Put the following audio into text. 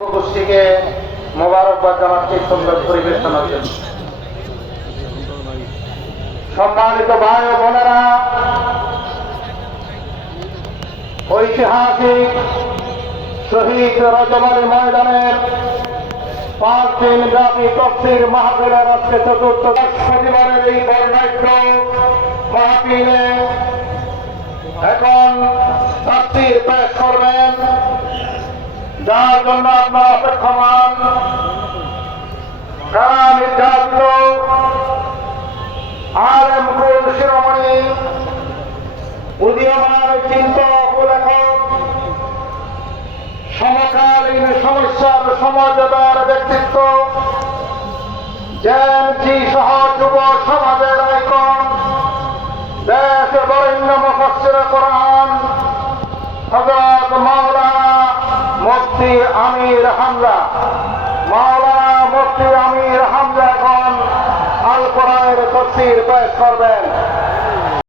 গোষ্ঠীকে মোবারকবাদ জানাচ্ছি সুন্দর সম্মানিত ভাই ও বোনেরা, ঐতিহাসিক শহীদ রজমালী ময়দানের পাঁচ দিন ব্যাপী তফসির মাহফিলের আজকে চতুর্থ শনিবারের এই বর্ণাঢ্য মাহফিলে এখন তফসির পেশ করবেন। যার জন্য আপনারা অপেক্ষমান কারা নির্যাতিত? আলেম কুল শিরোমণি। উদীয়মান চিন্তক লেখক। সমকালীন সমস্যার সমাজদার ব্যক্তিত্ব। জেএমজি সহ যুব সমাজের আইকন। দেশ বরেণ্য মুফাসসির কোরআন হযরত মাওলানা মুফতি আমির হামজা মাওলানা মুফতি আমির হামজা এখন আল কোরআনের তফসির পেশ করবেন।